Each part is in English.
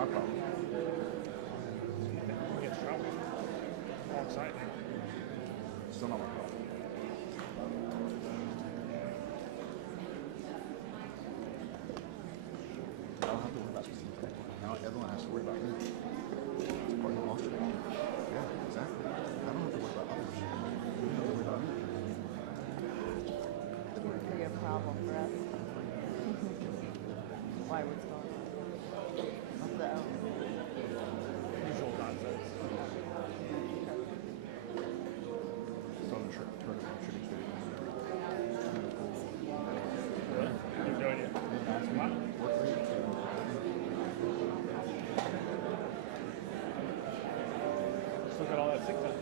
my problem. We get trouble. Wrong side. Still not my problem. I don't have to worry about this thing. Now everyone has to worry about me. It's part of the monster. Yeah, exactly. I don't have to worry about others. You have to worry about me. Could be a problem for us. Why? What's going on? What's the Usual nonsense. Still on the trip. Shooting video. Really? You're doing it. What? Work rate. Still got all that sick time.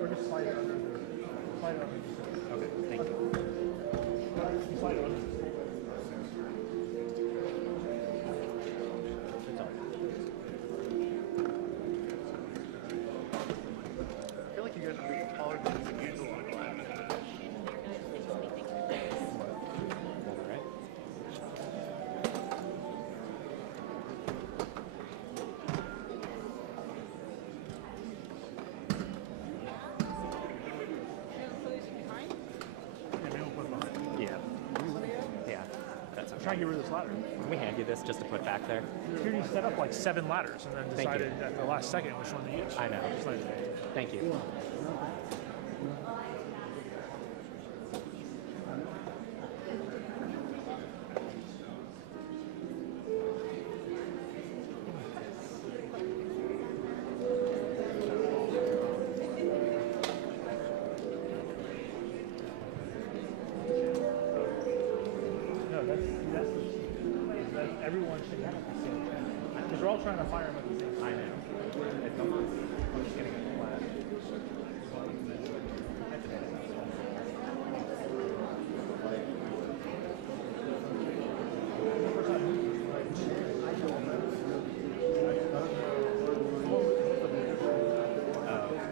Or just slide it under. Slide it under. Okay, thank you. Slide it under. It's all right. I feel like you guys are being taller than usual. All right. Yeah, maybe we'll put it behind. Yeah. Yeah, that's I'm okay. trying to get rid of this ladder. Can we hand you this just to put back there? Here you set up like 7 ladders and then Thank you. decided at the last second which one to use. I know. It's like, Thank you. no, that's everyone should have the same thing. Because we're all trying to fire them at the same time. I know. It's almost, I'm just getting a flat.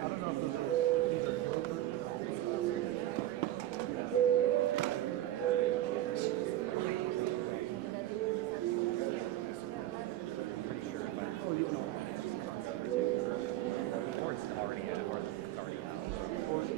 I don't know if these are your versions. Pretty sure if I... Or it's already out. Or it's already out.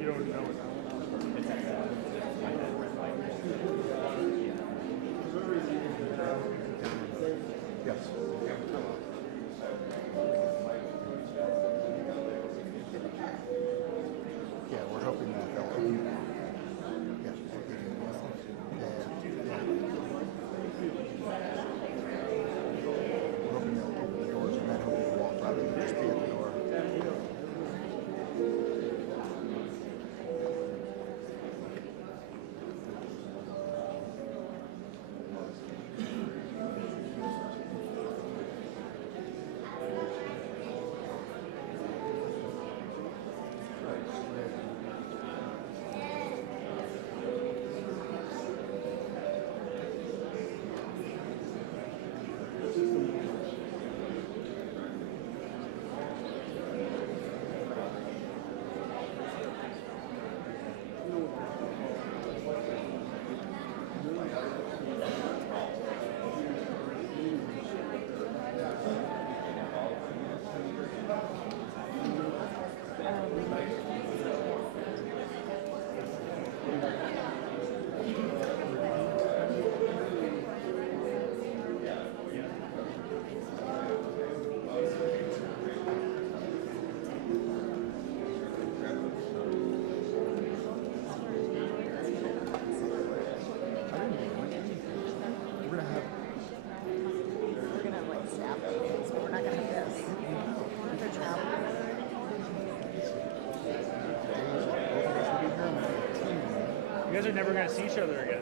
guys are never gonna see each other again.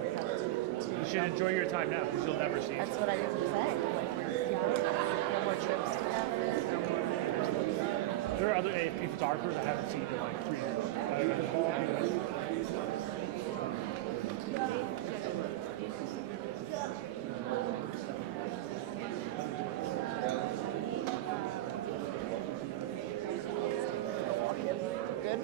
You should enjoy your time now because you'll never see each That's other. what I used to say. Like, no more trips together. No more. There are other AFP photographers I haven't seen in like 3 years. Good.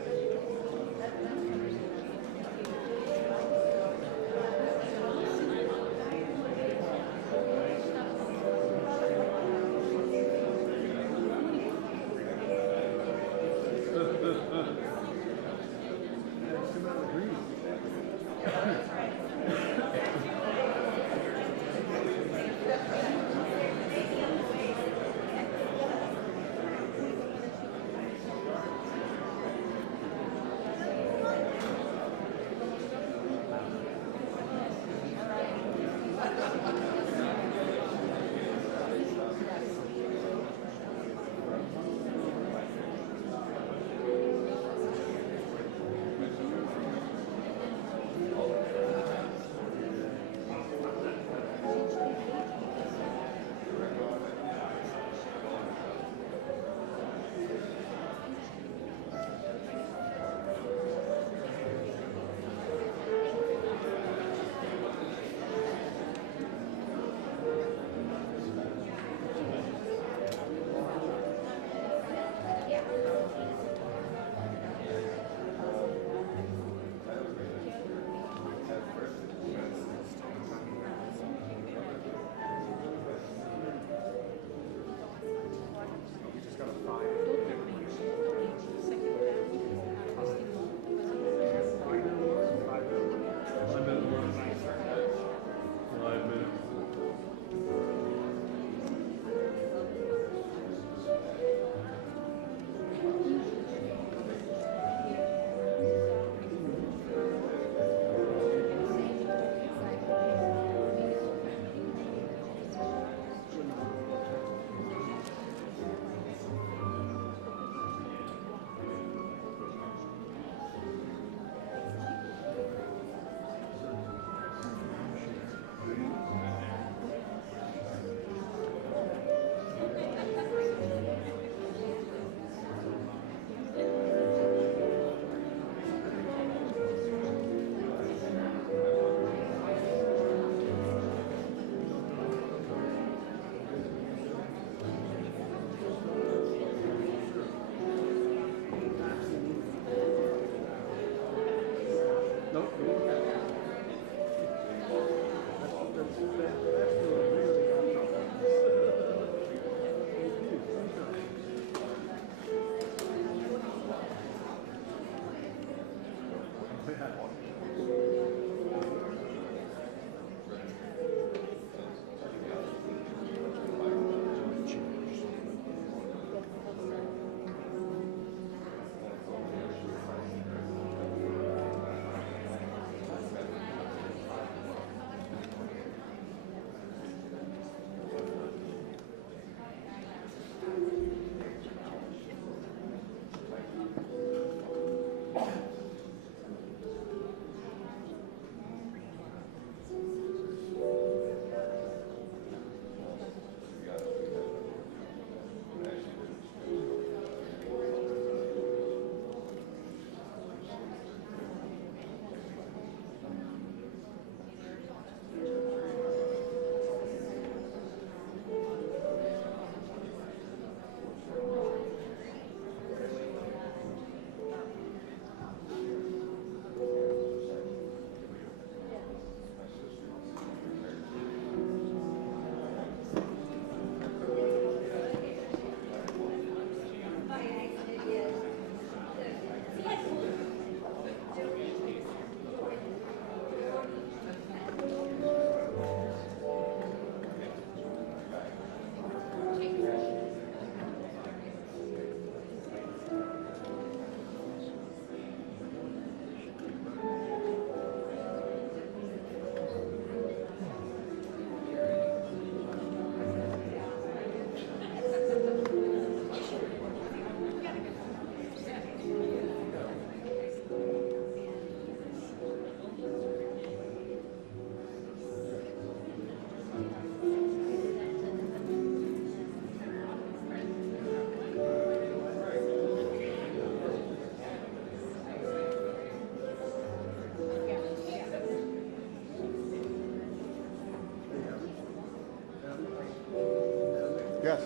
Yes.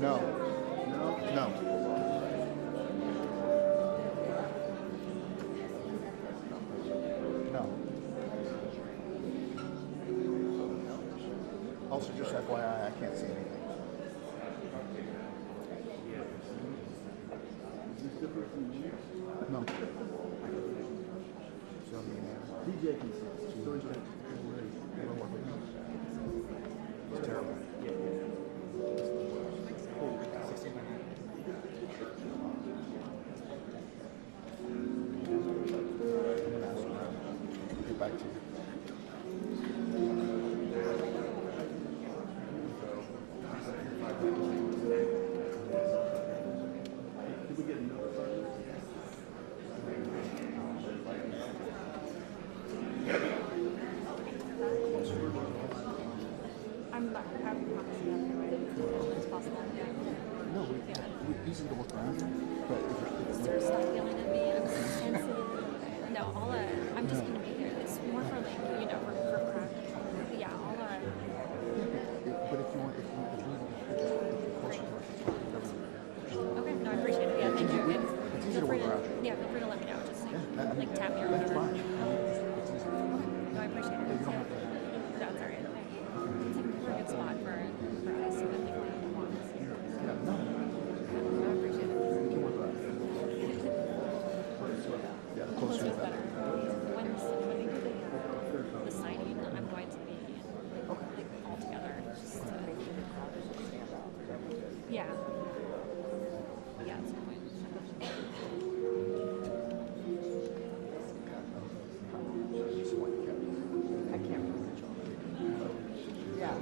No. No. No. Also, just FYI, I can't see anything. No. So, DJ can see. It's terrible. Get back to you. I'm not it's possible. Yeah. No, we easy to look around, but Is there stuff yelling at me? I'm so sensitive. No, I'm just gonna be here. It's more for like, for practice. Yeah, but if you want, if you're closer to us, it's fine. okay, no, I appreciate it. Yeah, thank you. And It's easy to work around. yeah, feel free to let me know. Just Yeah, like tap me or that's whatever. fine. It's easy. No, I appreciate it. You don't have to. No, it's alright. It's like a good spot for us. So I think we want to see. Yeah, no. I appreciate it. You can work around. Yeah, the closer the better. When they do the signing, I'm going to be all together. Just to, yeah. Yeah, at some point. I can't remember. Yeah.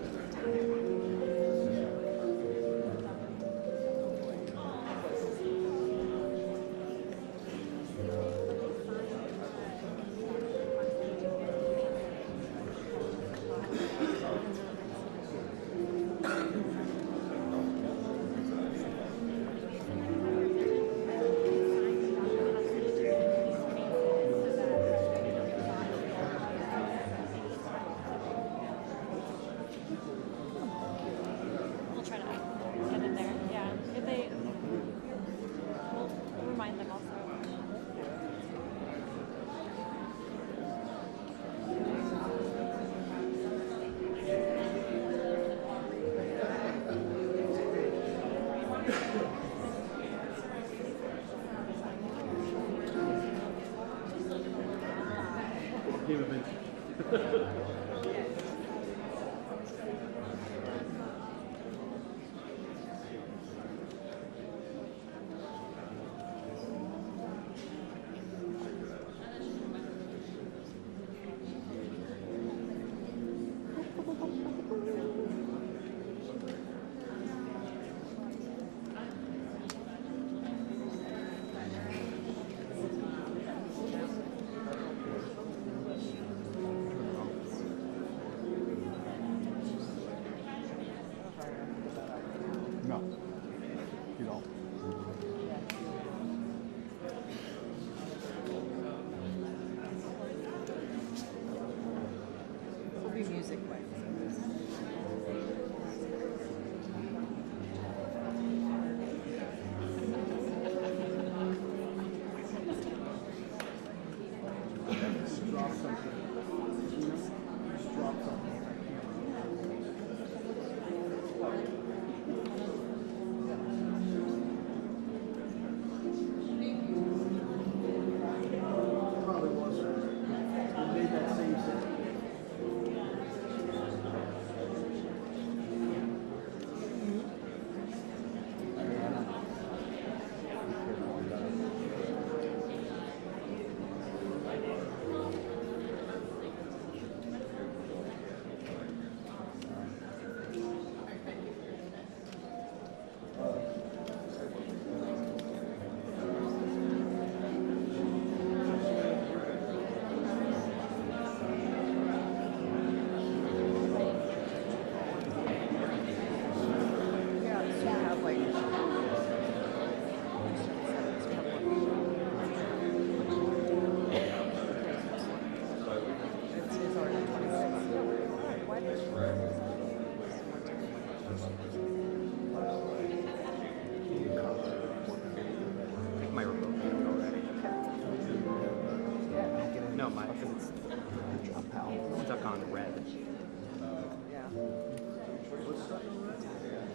We'll try to get in there. Yeah. If they, we'll remind them also.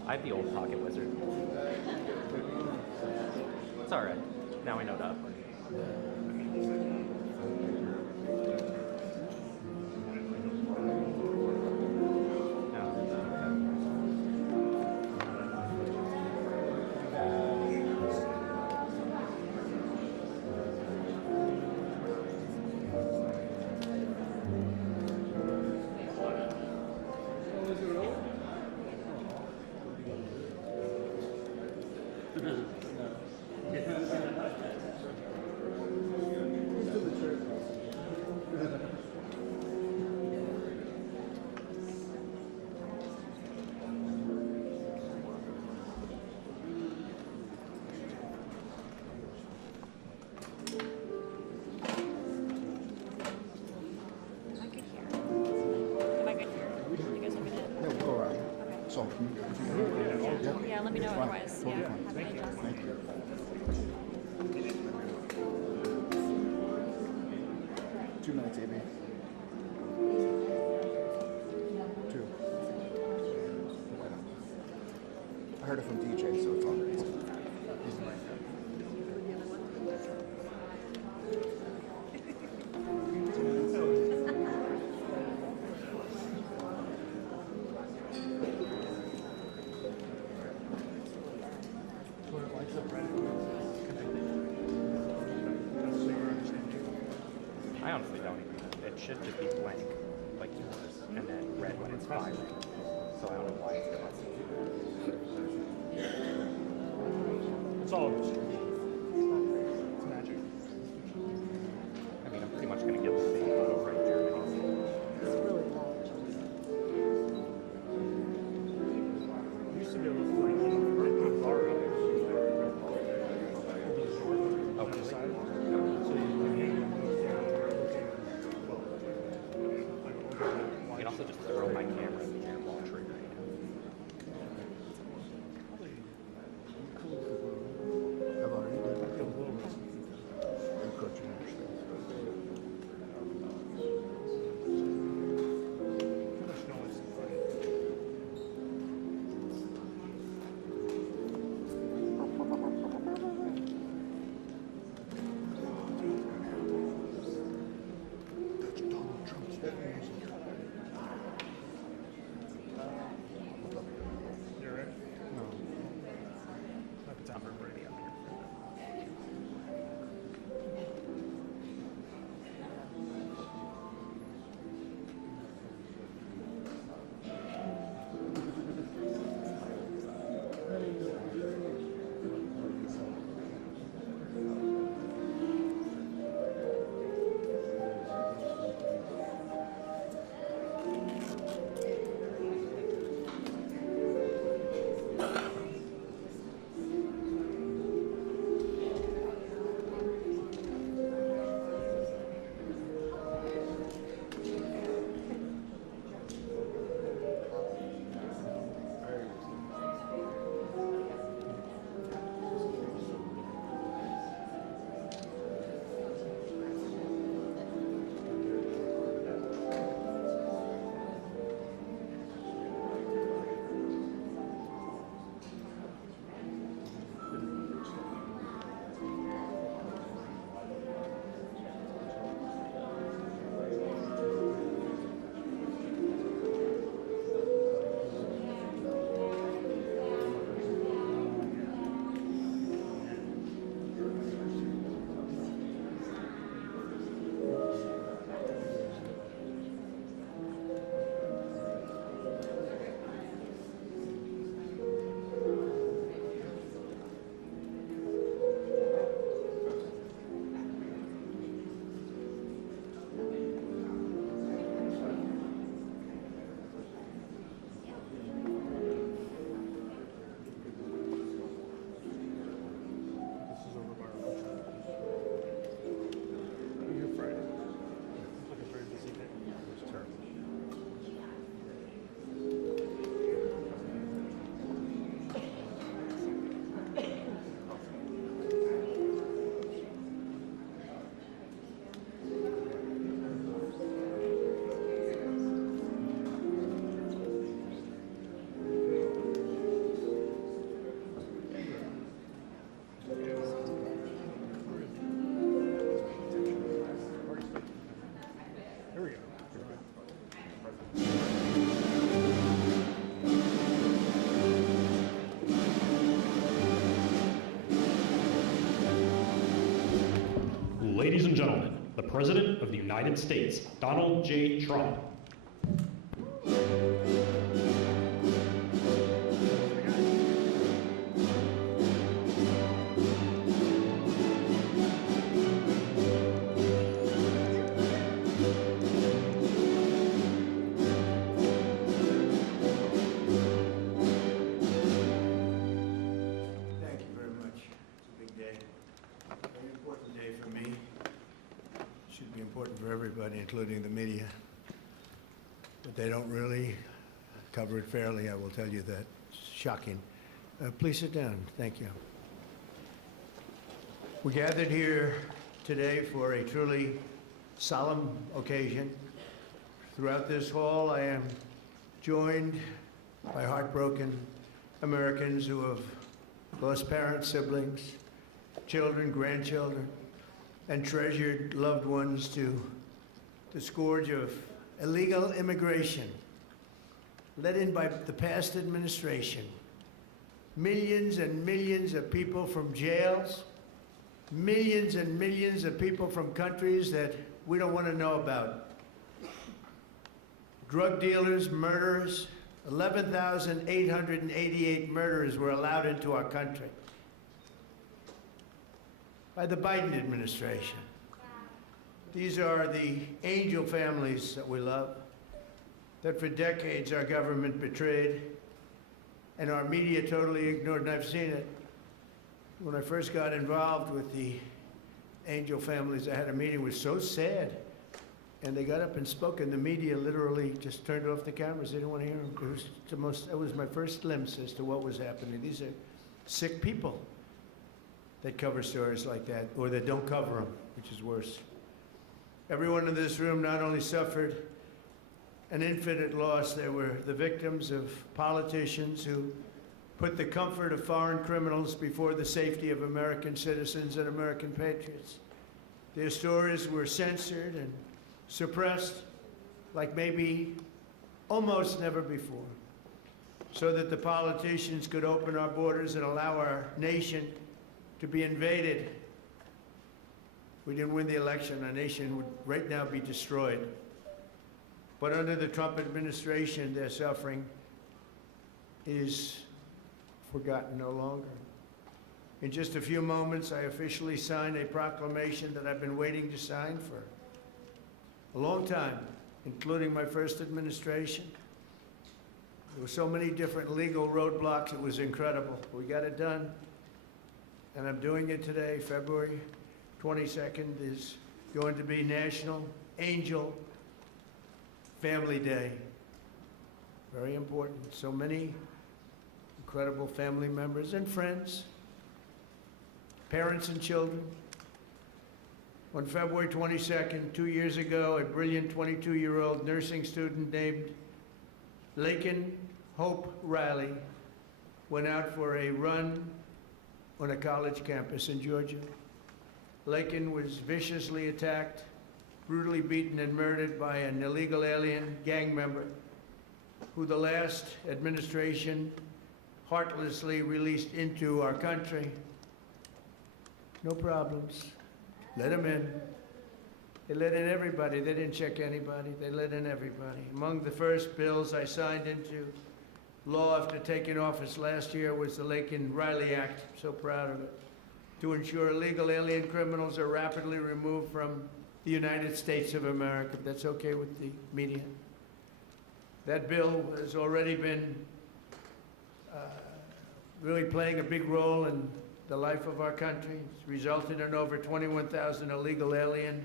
I have the old pocket wizard. It's alright. Now I know to upgrade. Am I good here? Am I good here? You guys are good? Yeah, we'll go around. Okay. So, yeah. Yeah, let me know Fine. otherwise. Totally Yeah, fine. have me adjust. Thank you. 2 minutes, AB. 2. I heard it from DJ, so it's on. He's right there. When it lights up red, it's connected. That's so you're understanding. I honestly don't even. It should just be blank, like yours, and then red when it's firing. So I don't know why it's constant. It's all just. It's magic. I mean, I'm pretty much gonna get the same photo right here. It's really loud. Used to be able to like borrow it Oh, on the really? side. So you can hang it on I can also just throw my camera in the airball tree right now. Evelyn, Ladies and gentlemen, the President of the United States, Donald J. Trump. Thank you very much. It's a big day. Very important day for me. Should be important for everybody, including the media. But they don't really cover it fairly, I will tell you that. It's shocking. Please sit down. Thank you. We gathered here today for a truly solemn occasion. Throughout this hall, I am joined by heartbroken Americans who have lost parents, siblings, children, grandchildren, and treasured loved ones to the scourge of illegal immigration led in by the past administration. Millions and millions of people from jails, millions and millions of people from countries that we don't want to know about. Drug dealers, murderers, 11,888 murderers were allowed into our country by the Biden administration. These are the angel families that we love, that for decades our government betrayed and our media totally ignored, and I've seen it. When I first got involved with the angel families, I had a meeting, it was so sad. And they got up and spoke, and the media literally just turned off the cameras. They didn't want to hear them. It was my first glimpse as to what was happening. These are sick people that cover stories like that, or that don't cover them, which is worse. Everyone in this room not only suffered an infinite loss, they were the victims of politicians who put the comfort of foreign criminals before the safety of American citizens and American patriots. Their stories were censored and suppressed like maybe almost never before, so that the politicians could open our borders and allow our nation to be invaded. We didn't win the election, our nation would right now be destroyed. But under the Trump administration, their suffering is forgotten no longer. In just a few moments, I officially sign a proclamation that I've been waiting to sign for a long time, including my first administration. There were so many different legal roadblocks, it was incredible. We got it done, and I'm doing it today. February 22nd is going to be National Angel Family Day. Very important. So many incredible family members and friends, parents and children. On February 22nd, 2 years ago, a brilliant 22-year-old nursing student named Laken Hope Riley went out for a run on a college campus in Georgia. Laken was viciously attacked, brutally beaten and murdered by an illegal alien gang member who the last administration heartlessly released into our country. No problems. Let them in. They let in everybody. They didn't check anybody. They let in everybody. Among the first bills I signed into law after taking office last year was the Laken Riley Act. I'm so proud of it. To ensure illegal alien criminals are rapidly removed from the United States of America. If that's okay with the media. That bill has already been really playing a big role in the life of our country. It's resulted in over 21,000 illegal alien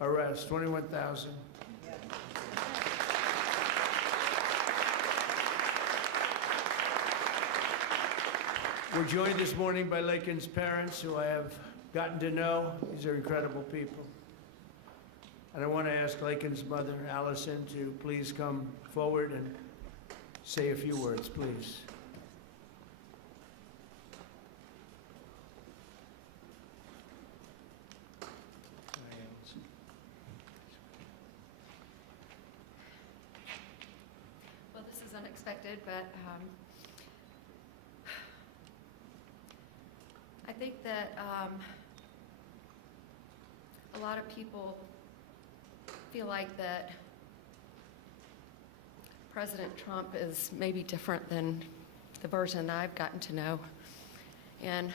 arrests. 21,000. We're joined this morning by Laken's parents, who I have gotten to know. These are incredible people. And I want to ask Laken's mother, Allison, to please come forward and say a few words, please. Well, this is unexpected, but I think that a lot of people feel like that President Trump is maybe different than the version I've gotten to know. And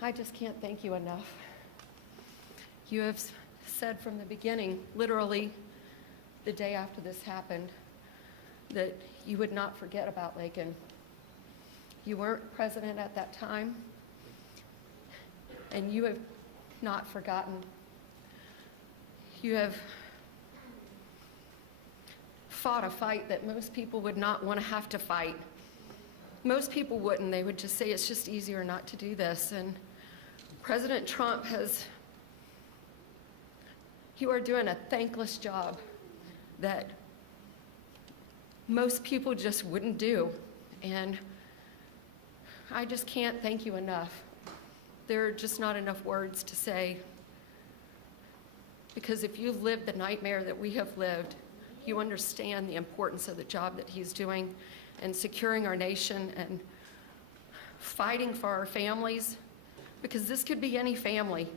I just can't thank you enough. You have said from the beginning, literally the day after this happened, that you would not forget about Lakin. You weren't president at that time, and you have not forgotten. You have fought a fight that most people would not want to have to fight. Most people wouldn't. They would just say it's just easier not to do this. And President Trump you are doing a thankless job that most people just wouldn't do. And I just can't thank you enough. There are just not enough words to say. Because if you've lived the nightmare that we have lived, you understand the importance of the job that he's doing and securing our nation and fighting for our families. Because this could be any family.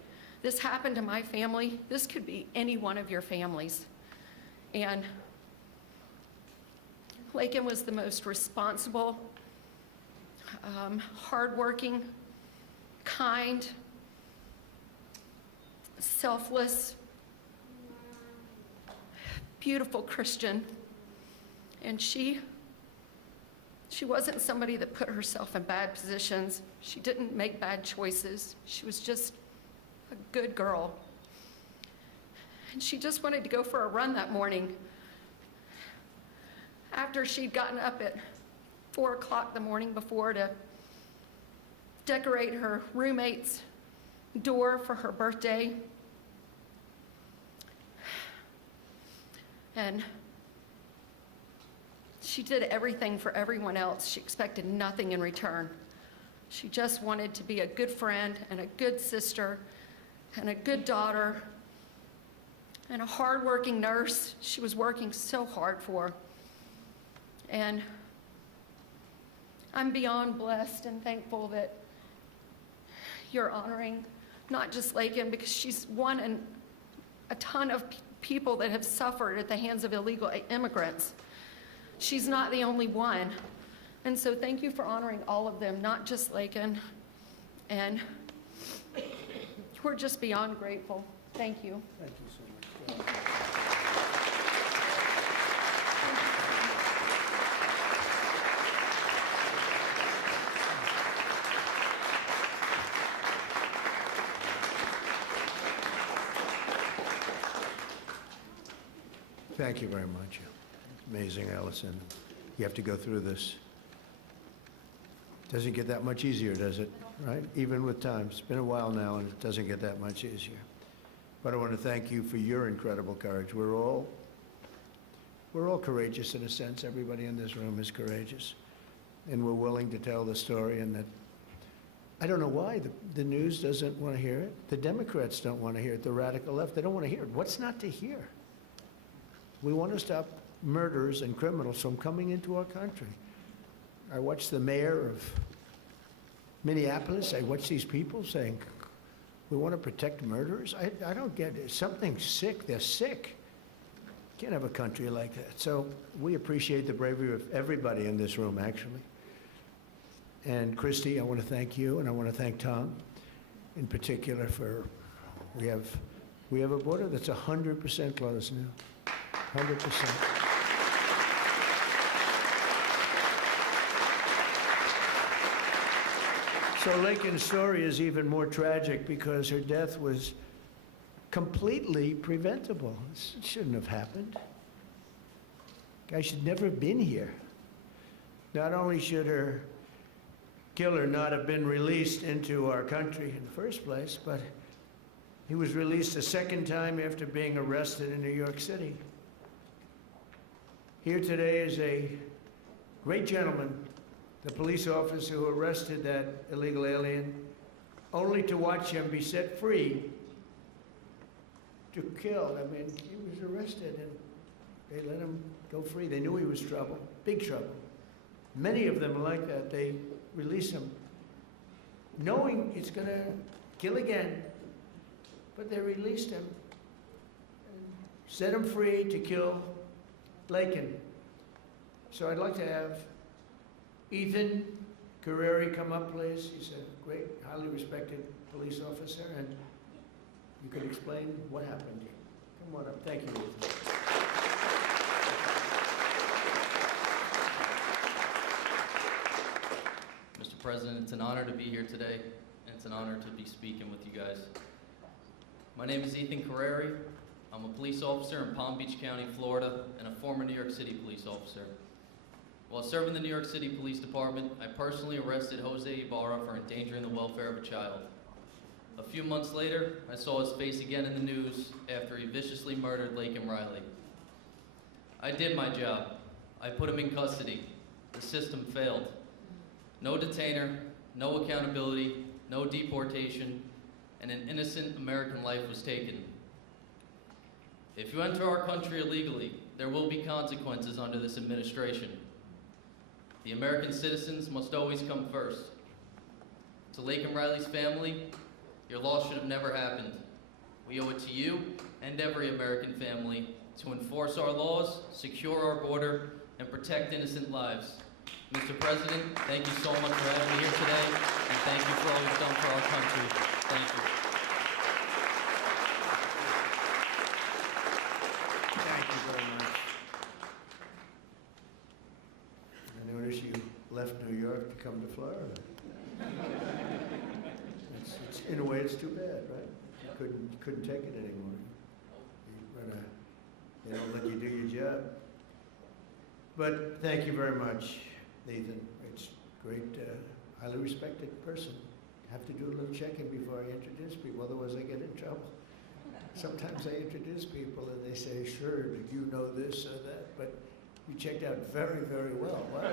This happened to my family. This could be any one of your families. And Lakin was the most responsible, hardworking, kind, selfless, beautiful Christian. And she wasn't somebody that put herself in bad positions. She didn't make bad choices. She was just a good girl. And she just wanted to go for a run that morning after she'd gotten up at 4 o'clock the morning before to decorate her roommate's door for her birthday. And she did everything for everyone else. She expected nothing in return. She just wanted to be a good friend and a good sister and a good daughter and a hardworking nurse. She was working so hard for. And I'm beyond blessed and thankful that you're honoring not just Lakin, because she's one in a ton of people that have suffered at the hands of illegal immigrants. She's not the only one. And so thank you for honoring all of them, not just Lakin. And we're just beyond grateful. Thank you. Thank you so much. Thank you very much. Amazing, Allison. You have to go through this. Doesn't get that much easier, does it? Right? Even with time. It's been a while now, and it doesn't get that much easier. But I want to thank you for your incredible courage. We're all courageous in a sense. Everybody in this room is courageous. And we're willing to tell the story, and that I don't know why the news doesn't want to hear it. The Democrats don't want to hear it. The radical left, they don't want to hear it. What's not to hear? We want to stop murderers and criminals from coming into our country. I watched the mayor of Minneapolis. I watched these people saying, we want to protect murderers. I don't get it. Something's sick. They're sick. Can't have a country like that. So we appreciate the bravery of everybody in this room, actually. And Christy, I want to thank you, and I want to thank Tom in particular for, we have a border that's 100% closed now. 100%. So Lakin's story is even more tragic because her death was completely preventable. This shouldn't have happened. Guy should never have been here. Not only should her killer not have been released into our country in the first place, but he was released a second time after being arrested in New York City. Here today is a great gentleman, the police officer who arrested that illegal alien, only to watch him be set free to kill. I mean, he was arrested and they let him go free. They knew he was trouble, big trouble. Many of them are like that. They release him knowing he's going to kill again, but they released him and set him free to kill Lakin. So I'd like to have Ethan Carreri come up, please. He's a great, highly respected police officer, and you can explain what happened. Come on up. Thank you, Ethan. Mr. President, it's an honor to be here today, and it's an honor to be speaking with you guys. My name is Ethan Carreri. I'm a police officer in Palm Beach County, Florida, and a former New York City police officer. While serving the New York City Police Department, I personally arrested Jose Ibarra for endangering the welfare of a child. A few months later, I saw his face again in the news after he viciously murdered Lakin Riley. I did my job. I put him in custody. The system failed. No detainer, no accountability, no deportation, and an innocent American life was taken. If you enter our country illegally, there will be consequences under this administration. The American citizens must always come first. To Lakin Riley's family, your loss should have never happened. We owe it to you and every American family to enforce our laws, secure our border, and protect innocent lives. Mr. President, thank you so much for having me here today, and thank you for all you've done for our country. Thank you. Thank you very much. I notice you left New York to come to Florida. In a way, it's too bad, right? Couldn't take it anymore. They don't let you do your job. But thank you very much, Nathan. It's great, highly respected person. Have to do a little checking before I introduce people, otherwise I get in trouble. Sometimes I introduce people and they say, sure, did you know this or that? But you checked out very, very well. Wow.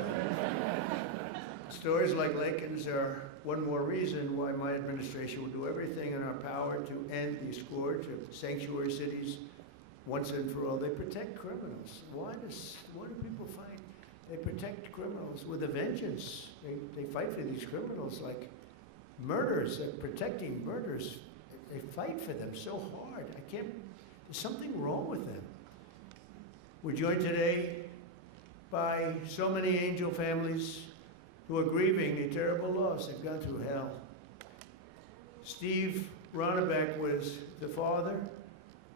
Stories like Lakin's are one more reason why my administration will do everything in our power to end the scourge of sanctuary cities once and for all. They protect criminals. Why do people find they protect criminals with a vengeance? They fight for these criminals like murderers. They're protecting murderers. They fight for them so hard. There's something wrong with them. We're joined today by so many angel families who are grieving a terrible loss. They've gone through hell. Steve Ronnebeck was the father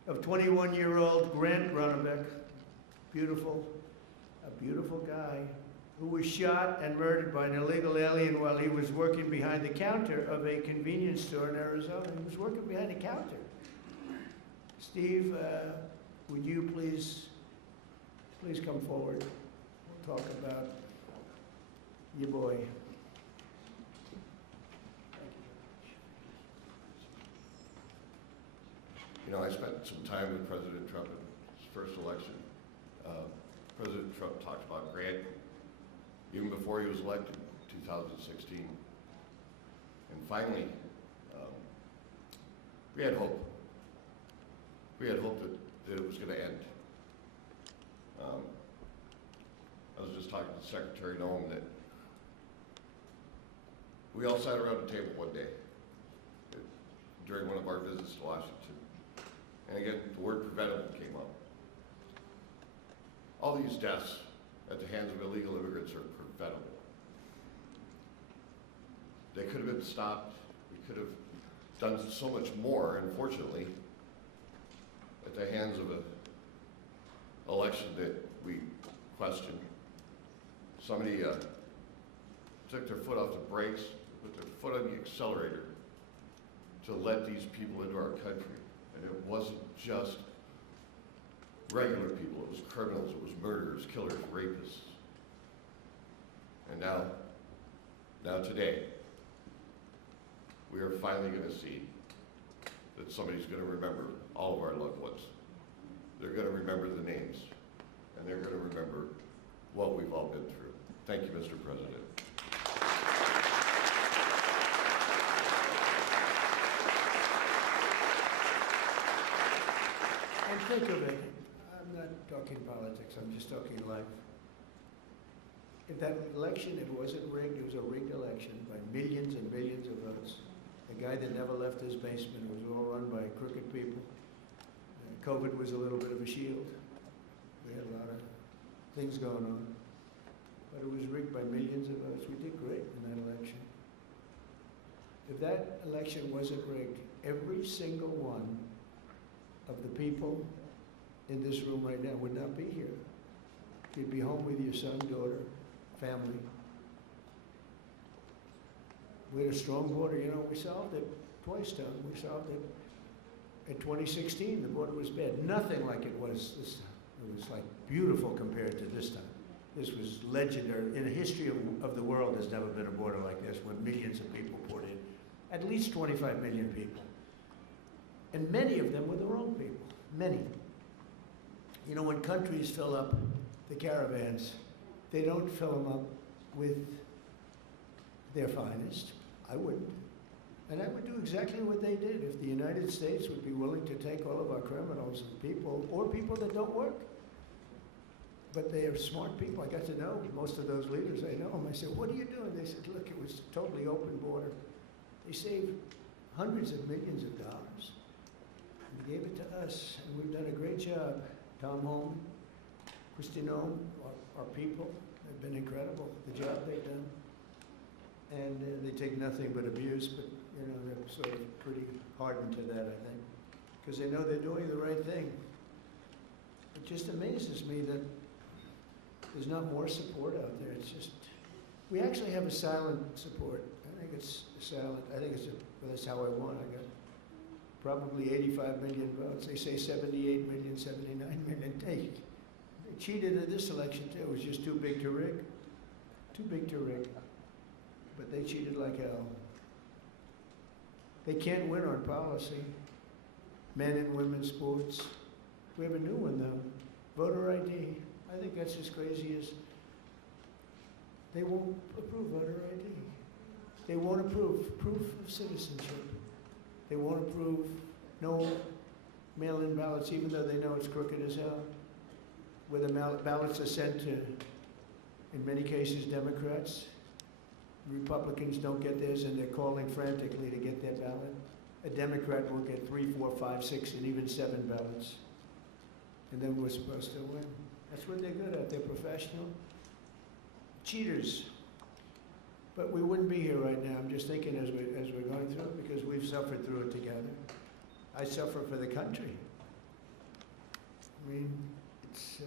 of 21-year-old Grant Ronnebeck, a beautiful guy, who was shot and murdered by an illegal alien while he was working behind the counter of a convenience store in Arizona. He was working behind the counter. Steve, would you please come forward? We'll talk about your boy. You know, I spent some time with President Trump in his first election. President Trump talked about Grant even before he was elected in 2016. And finally, we had hope. We had hope that it was going to end. I was just talking to Secretary Noem that we all sat around the table one day during one of our visits to Washington. And again, the word preventable came up. All these deaths at the hands of illegal immigrants are preventable. They could have been stopped. We could have done so much more, unfortunately, at the hands of an election that we questioned. Somebody took their foot off the brakes, put their foot on the accelerator to let these people into our country. And it wasn't just regular people, it was criminals, it was murderers, killers, rapists. And now today, we are finally going to see that somebody's going to remember all of our loved ones. They're going to remember the names, and they're going to remember what we've all been through. Thank you, Mr. President. And think of it, I'm not talking politics, I'm just talking life. If that election, it wasn't rigged, it was a rigged election by millions and millions of votes. a guy that never left his basement. It was all run by crooked people. COVID was a little bit of a shield. We had a lot of things going on. But it was rigged by millions of votes. We did great in that election. If that election wasn't rigged, every single one of the people in this room right now would not be here. You'd be home with your son, daughter, family. We had a strong border. You know, we solved it twice, Tom. We solved it. In 2016, the border was bad. Nothing like it was this time. It was like beautiful compared to this time. This was legendary. In the history of the world, there's never been a border like this when millions of people poured in. At least 25 million people. And many of them were the wrong people. Many. You know, when countries fill up the caravans, they don't fill them up with their finest. I wouldn't. And I would do exactly what they did if the United States would be willing to take all of our criminals and people, or people that don't work. But they are smart people. I got to know most of those leaders. I know them. I said, what are you doing? They said, look, it was a totally open border. They saved hundreds of millions of dollars. And gave it to us, and we've done a great job. Tom Holman, Christine Ohm, our people have been incredible, the job they've done. And they take nothing but abuse, but you know, they're sort of pretty hardened to that, I think, because they know they're doing the right thing. It just amazes me that there's not more support out there. It's just, we actually have a silent support. I think it's silent. I think it's, well, that's how I won. I got probably 85 million votes. They say 78 million, 79 million. They cheated in this election too. It was just too big to rig. Too big to rig. But they cheated like hell. They can't win on policy. Men and women's sports. We have a new one though. Voter ID. I think that's as crazy as they won't approve voter ID. They won't approve proof of citizenship. They won't approve no mail-in ballots, even though they know it's crooked as hell. Where the ballots are sent to, in many cases, Democrats. Republicans don't get theirs, and they're calling frantically to get their ballot. A Democrat will get 3, 4, 5, 6, and even 7 ballots. And then we're supposed to win. That's what they're good at. They're professional. Cheaters. But we wouldn't be here right now. I'm just thinking as we're going through it, because we've suffered through it together. I suffer for the country. I mean, it's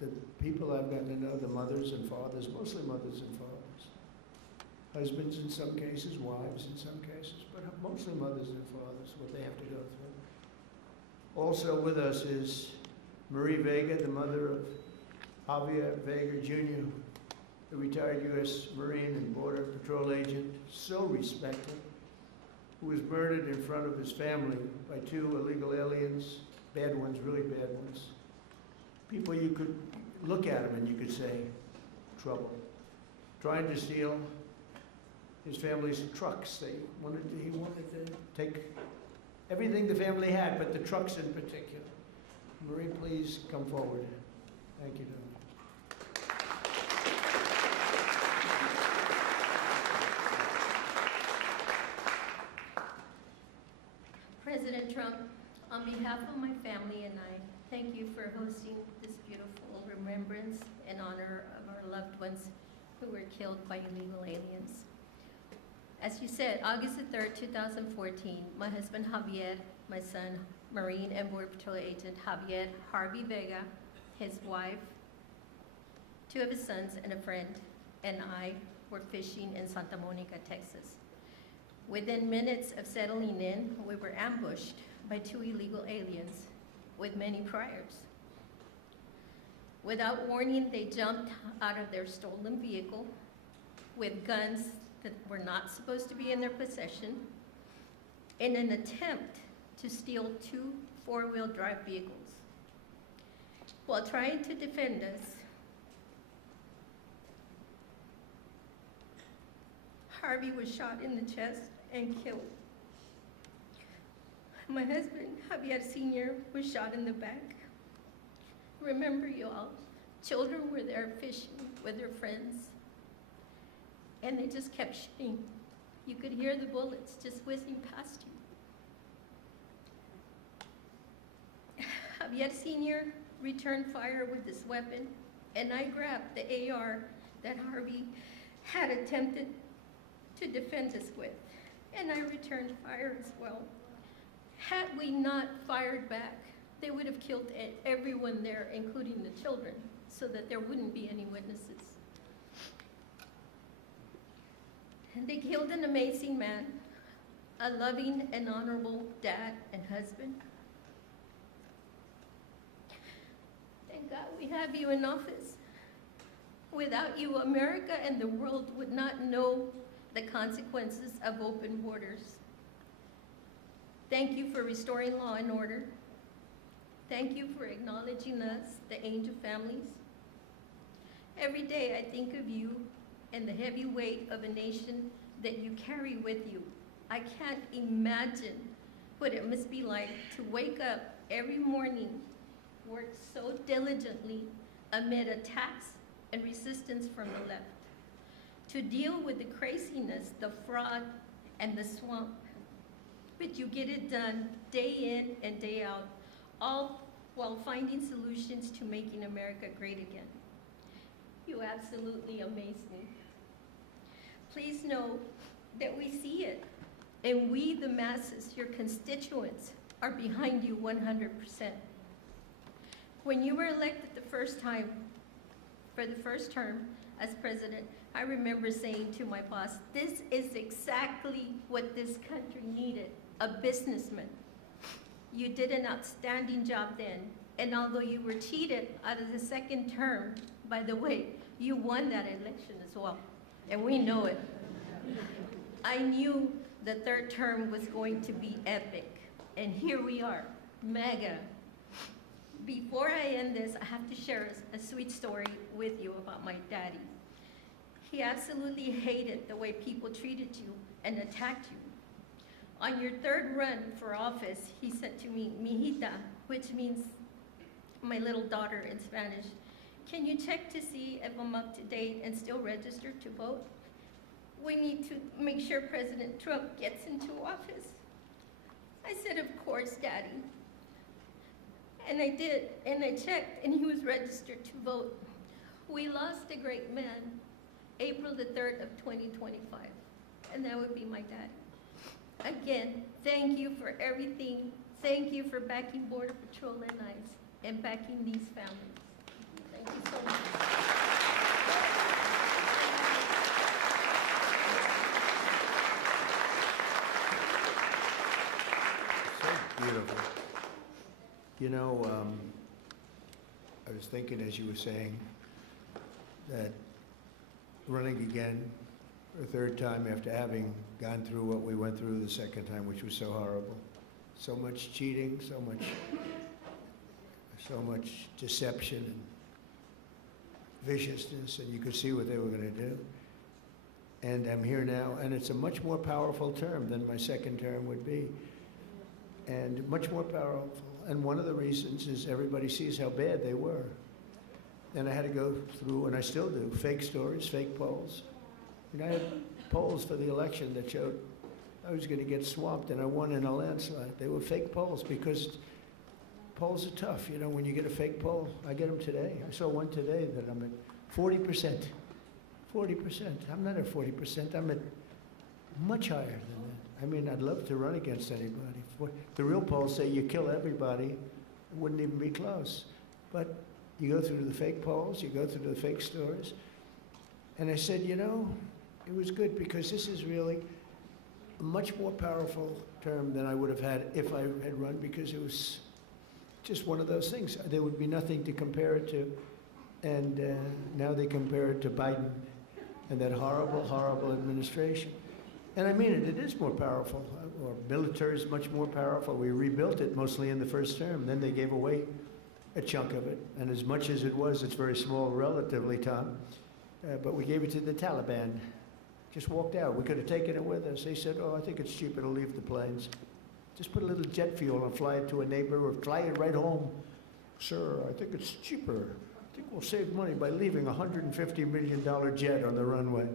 the people I've gotten to know, the mothers and fathers, mostly mothers and fathers. Husbands in some cases, wives in some cases, but mostly mothers and fathers, what they have to go through. Also with us is Marie Vega, the mother of Javier Vega Jr., the retired U.S. Marine and Border Patrol agent, so respected, who was murdered in front of his family by 2 illegal aliens, bad ones, really bad ones. People you could look at them and you could say, trouble. Trying to steal his family's trucks. He wanted to take everything the family had, but the trucks in particular. Marie, please come forward. Thank you, darling. President Trump, on behalf of my family and I, thank you for hosting this beautiful remembrance in honor of our loved ones who were killed by illegal aliens. As you said, August the 3rd, 2014, my husband Javier, my son, Marine and Border Patrol agent Javier Harvey Vega, his wife, 2 of his sons and a friend, and I were fishing in Santa Monica, Texas. Within minutes of settling in, we were ambushed by 2 illegal aliens with many priors. Without warning, they jumped out of their stolen vehicle with guns that were not supposed to be in their possession in an attempt to steal 2 4-wheel drive vehicles. While trying to defend us, Harvey was shot in the chest and killed. My husband, Javier Sr., was shot in the back. Remember, you all, children were there fishing with their friends, and they just kept shooting You could hear the bullets just whizzing past you. Have yet senior returned fire with this weapon, and I grabbed the AR that Harvey had attempted to defend us with, and I returned fire as well. Had we not fired back, they would have killed everyone there, including the children, so that there wouldn't be any witnesses. And they killed an amazing man, a loving and honorable dad and husband. Thank God we have you in office. Without you, America and the world would not know the consequences of open borders. Thank you for restoring law and order. Thank you for acknowledging us, the angel families. Every day I think of you and the heavy weight of a nation that you carry with you. I can't imagine what it must be like to wake up every morning, work so diligently amid attacks and resistance from the left, to deal with the craziness, the fraud, and the swamp. But you get it done day in and day out, all while finding solutions to making America great again. You absolutely amaze me. Please know that we see it, and we, the masses, your constituents, are behind you 100%. When you were elected the first time, for the first term as president, I remember saying to my boss, this is exactly what this country needed, a businessman. You did an outstanding job then, and although you were cheated out of the second term, by the way, you won that election as well, and we know it. I knew the third term was going to be epic, and here we are, mega. Before I end this, I have to share a sweet story with you about my daddy. He absolutely hated the way people treated you and attacked you. On your third run for office, he said to me, "Mijita," which means my little daughter in Spanish, "Can you check to see if I'm up to date and still registered to vote? We need to make sure President Trump gets into office." I said, "Of course, Daddy." And I did, and I checked, and he was registered to vote. We lost a great man, April the 3rd of 2025, and that would be my daddy. Again, thank you for everything. Thank you for backing Border Patrol and ICE, and backing these families. Thank you so much. So beautiful. You know, I was thinking as you were saying that running again for a third time after having gone through what we went through the second time, which was so horrible. So much cheating, so much deception and viciousness, and you could see what they were going to do. And I'm here now, and it's a much more powerful term than my second term would be, and much more powerful. And one of the reasons is everybody sees how bad they were. And I had to go through, and I still do, fake stories, fake polls. And I had polls for the election that showed I was going to get swamped, and I won in a landslide. They were fake polls because polls are tough. You know, when you get a fake poll, I get them today. I saw one today that I'm at 40%. 40%. I'm not at 40%. I'm at much higher than that. I mean, I'd love to run against anybody. The real polls say you kill everybody. It wouldn't even be close. But you go through the fake polls, you go through the fake stories. And I said, you know, it was good because this is really a much more powerful term than I would have had if I had run, because it was just one of those things. There would be nothing to compare it to. And now they compare it to Biden and that horrible, horrible administration. And I mean it, it is more powerful. Our military is much more powerful. We rebuilt it mostly in the first term. Then they gave away a chunk of it. And as much as it was, it's very small relatively, Tom. But we gave it to the Taliban. Just walked out. We could have taken it with us. They said, oh, I think it's cheaper to leave the planes. Just put a little jet fuel and fly it to a neighbor or fly it right home. Sir, I think it's cheaper. I think we'll save money by leaving a $150 million jet on the runway.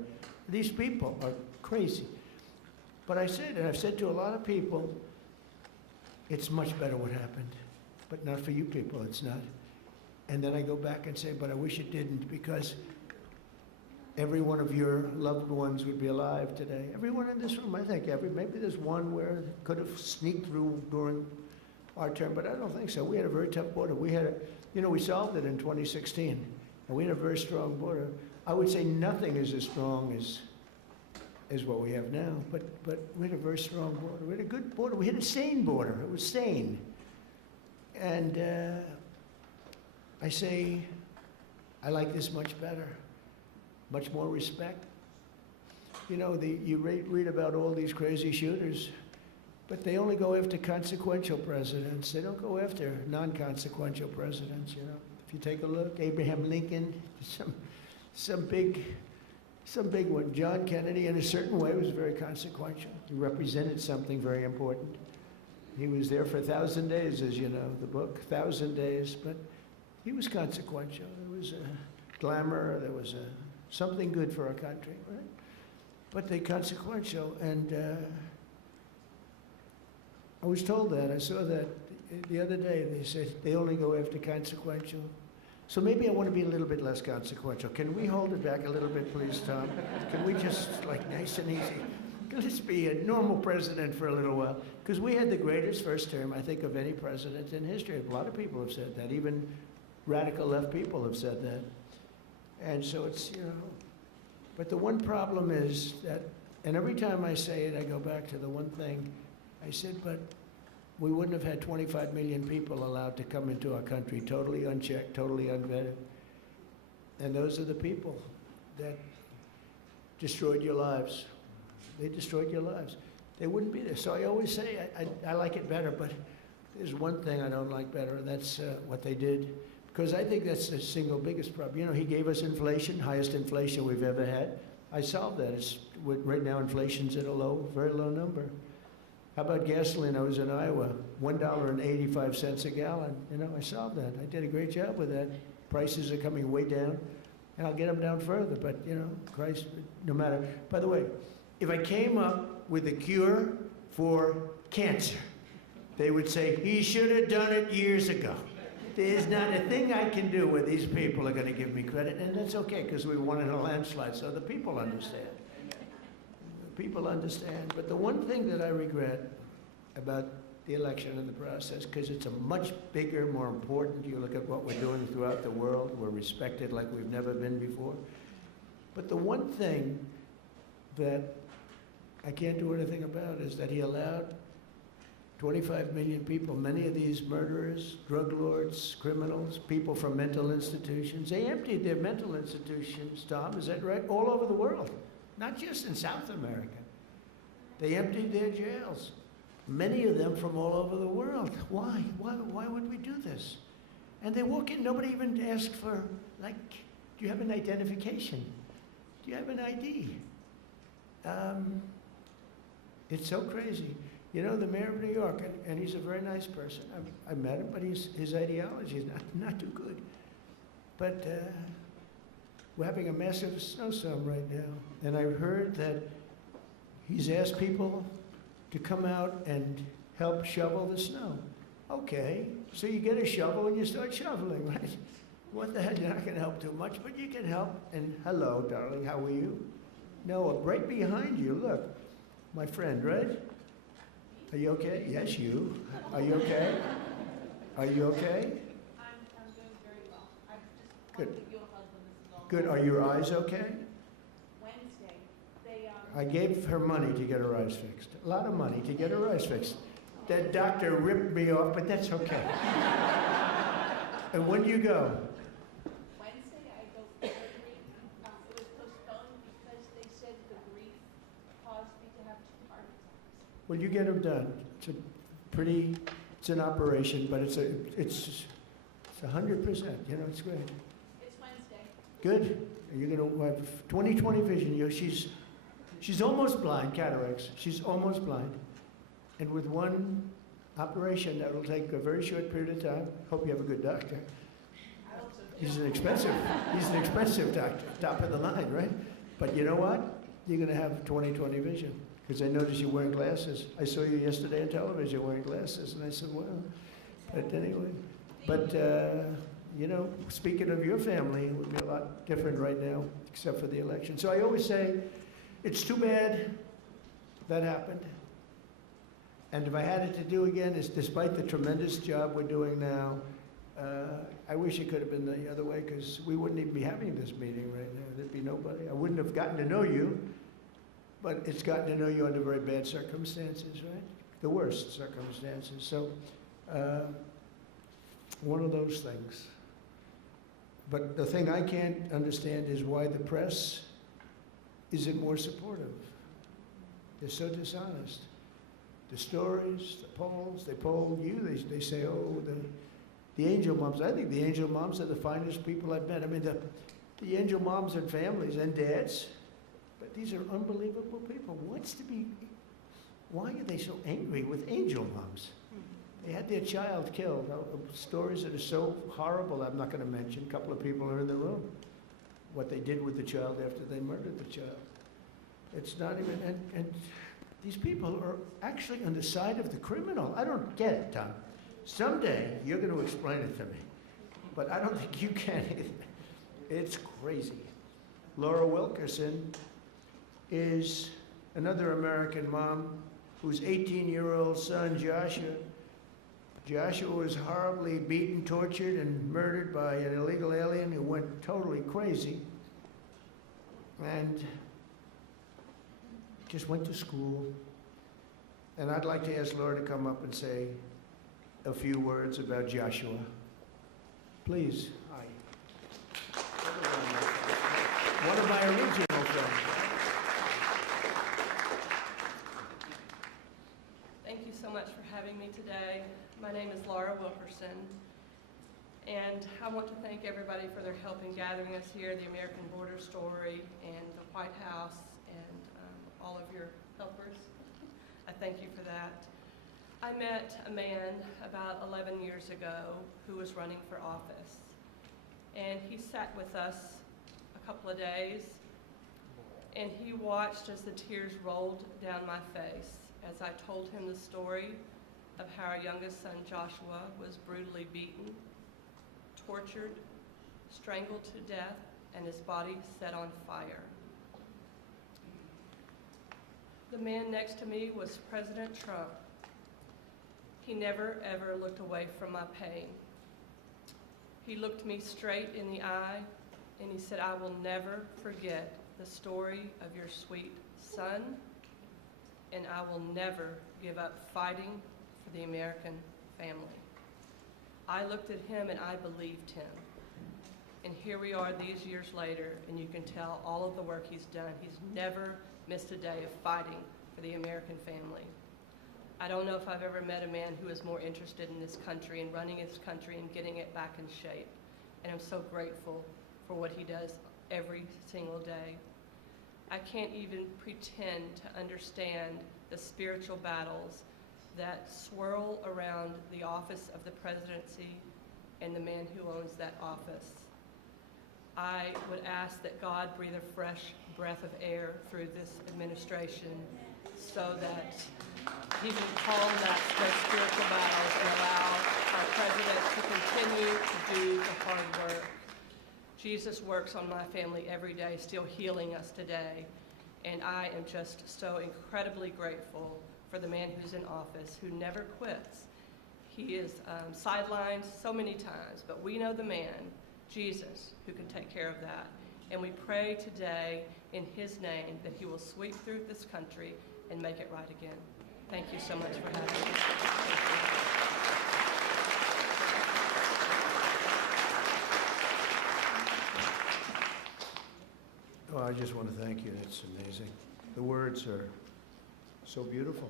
These people are crazy. But I said, and I've said to a lot of people, it's much better what happened, but not for you people, it's not. And then I go back and say, but I wish it didn't, because every one of your loved ones would be alive today. Everyone in this room, I think, maybe there's one where it could have sneaked through during our term, but I don't think so. We had a very tough border. We solved it in 2016, and we had a very strong border. I would say nothing is as strong as what we have now, but we had a very strong border. We had a good border. We had a sane border. It was sane. And I say, I like this much better, much more respect. You read about all these crazy shooters, but they only go after consequential presidents. They don't go after non-consequential presidents, If you take a look, Abraham Lincoln, some big one. John Kennedy, in a certain way, was very consequential. He represented something very important. He was there for 1,000 days, as you know, the book, 1,000 days, but he was consequential. There was a glamour, there was something good for our country, right? But they're consequential, and I was told that. I saw that the other day. They said they only go after consequential. So maybe I want to be a little bit less consequential. Can we hold it back a little bit, please, Tom? Can we just, nice and easy? Let's be a normal president for a little while. Because we had the greatest first term, I think, of any president in history. A lot of people have said that. Even radical left people have said that. And so it's, but the one problem is that, and every time I say it, I go back to the one thing. I said, but we wouldn't have had 25 million people allowed to come into our country, totally unchecked, totally unvetted. And those are the people that destroyed your lives. They destroyed your lives. They wouldn't be there. So I always say, I like it better, but there's one thing I don't like better, and that's what they did. Because I think that's the single biggest problem. He gave us inflation, highest inflation we've ever had. I solved that. Right now, inflation's at a very low number. How about gasoline? I was in Iowa, $1.85 a gallon. I solved that. I did a great job with that. Prices are coming way down, and I'll get them down further. But, Christ, no matter. By the way, if I came up with a cure for cancer, they would say, he should have done it years ago. There's not a thing I can do where these people are going to give me credit, and that's okay, because we won in a landslide, so the people understand. People understand. But the one thing that I regret about the election and the process, because it's a much bigger, more important, you look at what we're doing throughout the world, we're respected like we've never been before. But the one thing that I can't do anything about is that he allowed 25 million people, many of these murderers, drug lords, criminals, people from mental institutions, they emptied their mental institutions, Tom, is that right? All over the world. Not just in South America. They emptied their jails. Many of them from all over the world. Why? Why would we do this? And they walk in, nobody even asked for, do you have an identification? Do you have an ID? It's so crazy. The mayor of New York, and he's a very nice person. I met him, but his ideology is not too good. But we're having a massive snowstorm right now. And I heard that he's asked people to come out and help shovel the snow. Okay, so you get a shovel and you start shoveling, right? What the hell, you're not gonna help too much, but you can help. And hello, darling, how are you? Noah, right behind you, look. My friend, right? Are you okay? Yes, you. Are you okay? Are you okay? I'm doing very well. I just Good. want to give you a hug when this is all Good, are your eyes okay? Wednesday. They I gave her money to get her eyes fixed. A lot of money to get her eyes fixed. That doctor ripped me off, but that's okay. And when do you go? Wednesday I go for surgery. It was postponed because they said the grief caused me to have 2 heart attacks. Well, you get them done. It's an operation, but it's 100%. It's great. It's Wednesday. Good. You're gonna have 20/20 vision. She's almost blind, cataracts. She's almost blind, and with one operation that will take a very short period of time. Hope you have a good doctor. He's an expensive doctor, top of the line, right? But you know what? You're gonna have 20/20 vision. Because I noticed you're wearing glasses. I saw you yesterday on television wearing glasses, and I said, well, but anyway. But, you know, speaking of your family, it would be a lot different right now, except for the election. So I always say, it's too bad that happened. And if I had it to do again, it's despite the tremendous job we're doing now, I wish it could have been the other way, because we wouldn't even be having this meeting right now. There'd be nobody. I wouldn't have gotten to know you, but it's gotten to know you under very bad circumstances, right? The worst circumstances. So, one of those things. But the thing I can't understand is why the press isn't more supportive. They're so dishonest. The stories, the polls, they poll you, they say, oh, the angel moms. I think the angel moms are the finest people I've met. I mean, the angel moms and families and dads, but these are unbelievable people. Why are they so angry with angel moms? They had their child killed. Stories that are so horrible, I'm not going to mention. A couple of people are in the room. What they did with the child after they murdered the child. It's not even, and these people are actually on the side of the criminal. I don't get it, Tom. Someday, you're going to explain it to me. But I don't think you can either. It's crazy. Laura Wilkerson is another American mom whose 18-year-old son, Joshua was horribly beaten, tortured, and murdered by an illegal alien who went totally crazy and just went to school. And I'd like to ask Laura to come up and say a few words about Joshua. Please. Hi. One of my original friends. Thank you so much for having me today. My name is Laura Wilkerson, and I want to thank everybody for their help in gathering us here, the American Border Story and the White House, and all of your helpers. I thank you for that. I met a man about 11 years ago who was running for office, and he sat with us a couple of days, and he watched as the tears rolled down my face as I told him the story of how our youngest son Joshua was brutally beaten, tortured, strangled to death, and his body set on fire. The man next to me was President Trump. He never, ever looked away from my pain. He looked me straight in the eye, and he said, I will never forget the story of your sweet son, and I will never give up fighting for the American family. I looked at him and I believed him. And here we are these years later, and you can tell all of the work he's done. He's never missed a day of fighting for the American family. I don't know if I've ever met a man who is more interested in this country and running his country and getting it back in shape. And I'm so grateful for what he does every single day. I can't even pretend to understand the spiritual battles that swirl around the office of the presidency and the man who owns that office. I would ask that God breathe a fresh breath of air through this administration so that he can calm those spiritual battles and allow our president to continue to do the hard work. Jesus works on my family every day, still healing us today. And I am just so incredibly grateful for the man who's in office, who never quits. He is sidelined so many times, but we know the man, Jesus, who can take care of that. And we pray today in his name that he will sweep through this country and make it right again. Thank you so much for having me. Well, I just want to thank you. It's amazing. The words are so beautiful,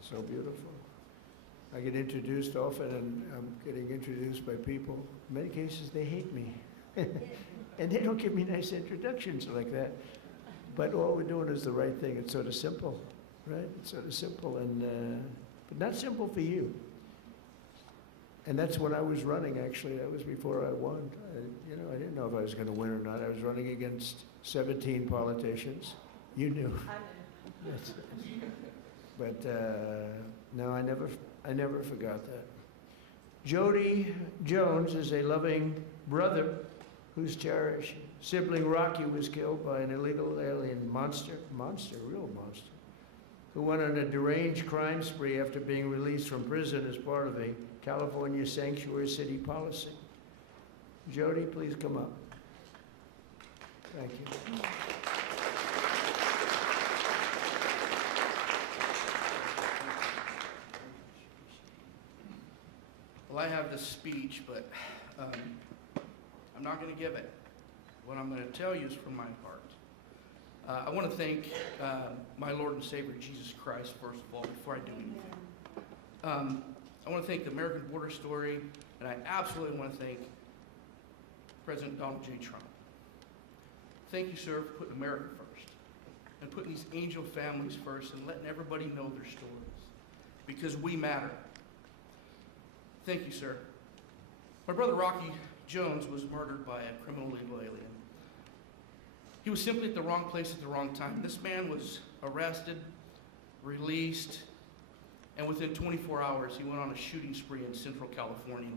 so beautiful. I get introduced often, and I'm getting introduced by people. In many cases, they hate me. And they don't give me nice introductions like that. But all we're doing is the right thing. It's sort of simple, right? It's sort of simple, and but not simple for you. And that's when I was running, actually. That was before I won. I didn't know if I was going to win or not. I was running against 17 politicians. You knew. I knew. That's- But no, I never forgot that. Jody Jones is a loving brother whose cherished sibling Rocky was killed by an illegal alien real monster, who went on a deranged crime spree after being released from prison as part of a California sanctuary city policy. Jody, please come up. Thank you. Well, I have this speech, but I'm not going to give it. What I'm going to tell you is from my heart. I want to thank my Lord and Savior, Jesus Christ, first of all, before I do anything. I want to thank the American Border Story, and I absolutely want to thank President Donald J. Trump. Thank you, sir, for putting America first, and putting these angel families first, and letting everybody know their stories, because we matter. Thank you, sir. My brother Rocky Jones was murdered by a criminal illegal alien. He was simply at the wrong place at the wrong time. This man was arrested, released, and within 24 hours, he went on a shooting spree in Central California.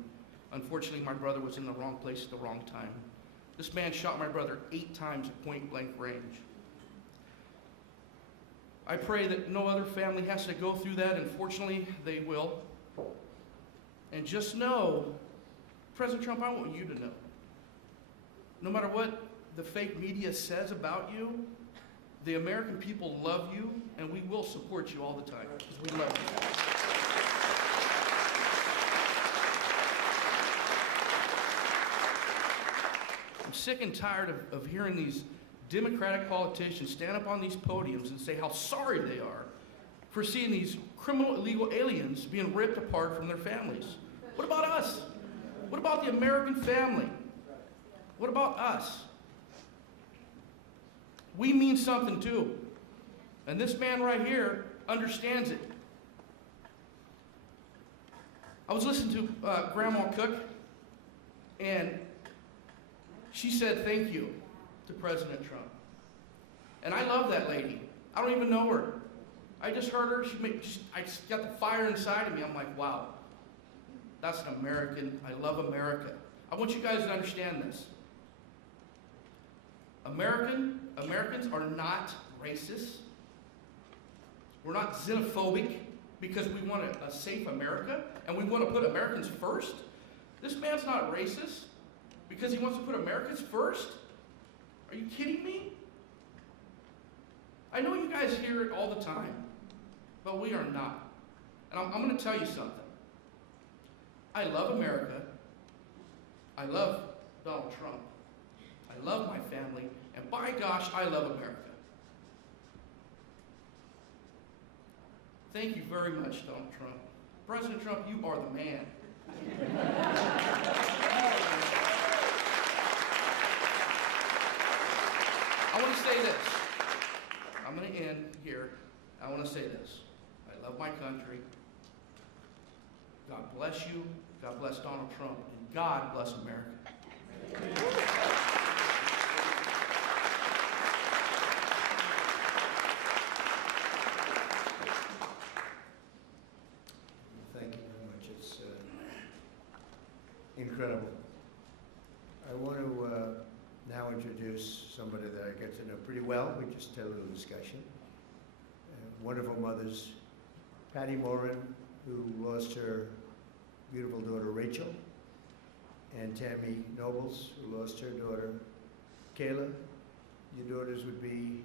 Unfortunately, my brother was in the wrong place at the wrong time. This man shot my brother 8 times at point-blank range. I pray that no other family has to go through that, and fortunately, they will. And just know, President Trump, I want you to know, no matter what the fake media says about you, the American people love you, and we will support you all the time, because we love you. I'm sick and tired of hearing these Democratic politicians stand up on these podiums and say how sorry they are for seeing these criminal illegal aliens being ripped apart from their families. What about us? What about the American family? What about us? We mean something too. And this man right here understands it. I was listening to Grandma Cook, and she said thank you to President Trump. And I love that lady. I don't even know her. I just heard her. I just got the fire inside of me. I'm like, wow, that's an American. I love America. I want you guys to understand this. Americans are not racist. We're not xenophobic because we want a safe America and we want to put Americans first. This man's not racist because he wants to put Americans first. Are you kidding me? I know you guys hear it all the time, but we are not. And I'm going to tell you something. I love America. I love Donald Trump. I love my family, and by gosh, I love America. Thank you very much, Donald Trump. President Trump, you are the man. I want to say this. I'm going to end here. I want to say this. I love my country. God bless you. God bless Donald Trump. And God bless America. Thank you very much. It's incredible. I want to now introduce somebody that I get to know pretty well. We just had a little discussion. Wonderful mothers, Patty Morin, who lost her beautiful daughter Rachel, and Tammy Nobles, who lost her daughter Kayla. Your daughters would be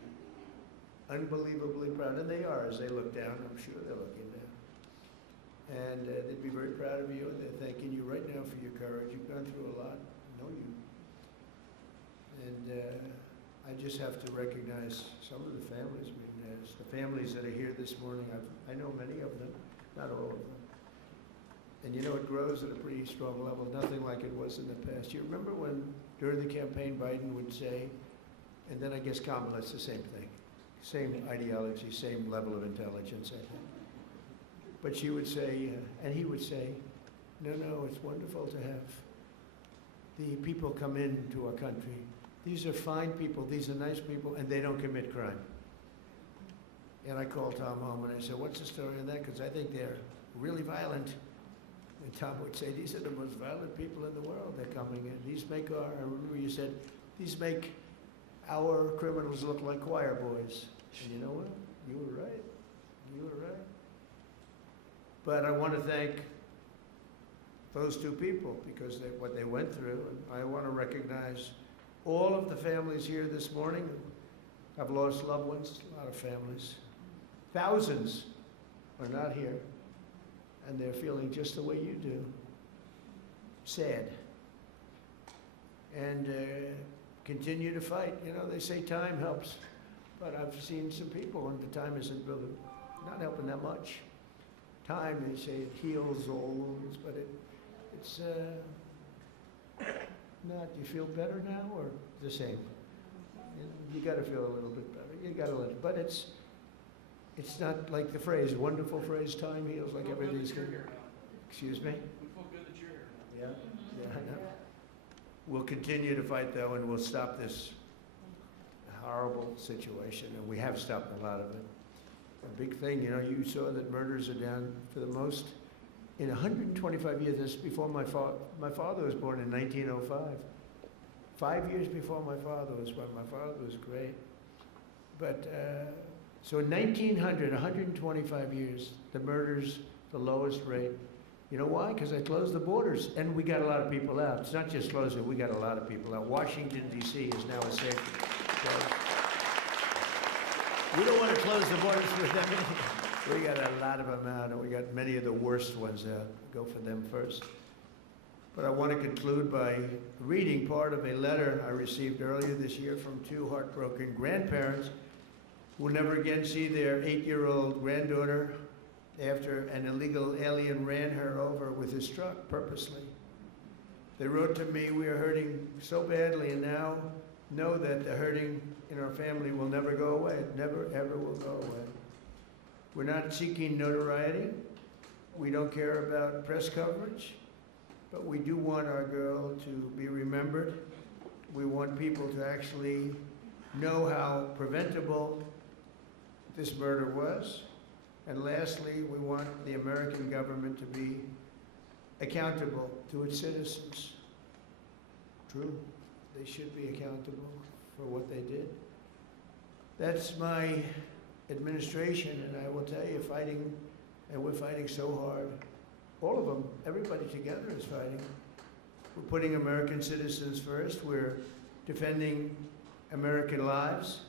unbelievably proud, and they are as they look down. I'm sure they're looking down. And they'd be very proud of you, and they're thanking you right now for your courage. You've gone through a lot, I know you. And I just have to recognize some of the families. I mean, there's the families that are here this morning. I know many of them, not all of them. And you know, it grows at a pretty strong level, nothing like it was in the past. You remember when, during the campaign, Biden would say, and then I guess Kamala's the same thing, same ideology, same level of intelligence, I think. But she would say, and he would say, no, it's wonderful to have the people come into our country. These are fine people, these are nice people, and they don't commit crime. And I called Tom home and I said, what's the story on that? Because I think they're really violent. And Tom would say, these are the most violent people in the world. They're coming in. These make our, I remember you said, these make our criminals look like choir boys. And you know what? You were right. You were right. But I want to thank those two people because what they went through. And I want to recognize all of the families here this morning who have lost loved ones, a lot of families. Thousands are not here, and they're feeling just the way you do, sad. And continue to fight. You know, they say time helps, but I've seen some people, and the time isn't really not helping that much. Time, they say, it heals all wounds, but it's not. You feel better now, or the same? You got to feel a little bit better. You got to let it, but it's not like the phrase, wonderful phrase, time heals, like everything's good. Excuse me? We feel good that you're here now. Yeah, I know. We'll continue to fight, though, and we'll stop this horrible situation, and we have stopped a lot of it. A big thing, you know, you saw that murders are down for the most in 125 years. This before my father was born in 1905. 5 years before my father was born. My father was great. But, so in 1900, 125 years, the murders, the lowest rate. You know why? Because I closed the borders, and we got a lot of people out. It's not just closing, we got a lot of people out. Washington, D.C. is now a safe place. We don't want to close the borders for them. We got a lot of them out, and we got many of the worst ones out. Go for them first. But I want to conclude by reading part of a letter I received earlier this year from two heartbroken grandparents who will never again see their 8-year-old granddaughter after an illegal alien ran her over with his truck purposely. They wrote to me, we are hurting so badly, and now know that the hurting in our family will never go away. It never, ever will go away. We're not seeking notoriety. We don't care about press coverage, but we do want our girl to be remembered. We want people to actually know how preventable this murder was. And lastly, we want the American government to be accountable to its citizens. True, they should be accountable for what they did. That's my administration, and I will tell you, fighting, and we're fighting so hard. All of them, everybody together is fighting. We're putting American citizens first. We're defending American lives.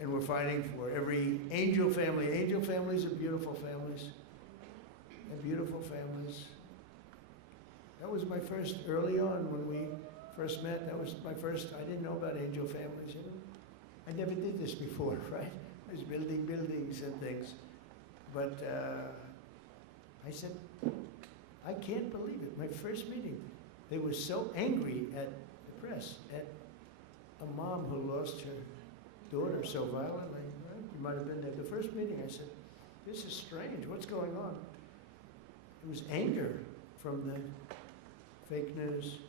And we're fighting for every angel family. Angel families are beautiful families. And beautiful families. That was my first, early on when we first met, that was my first, I didn't know about angel families, you know. I never did this before, right? I was building buildings and things. But I said, I can't believe it. My first meeting, they were so angry at the press, at a mom who lost her daughter so violently. Right? You might have been there. The first meeting, I said, this is strange. What's going on? It was anger from the fake news.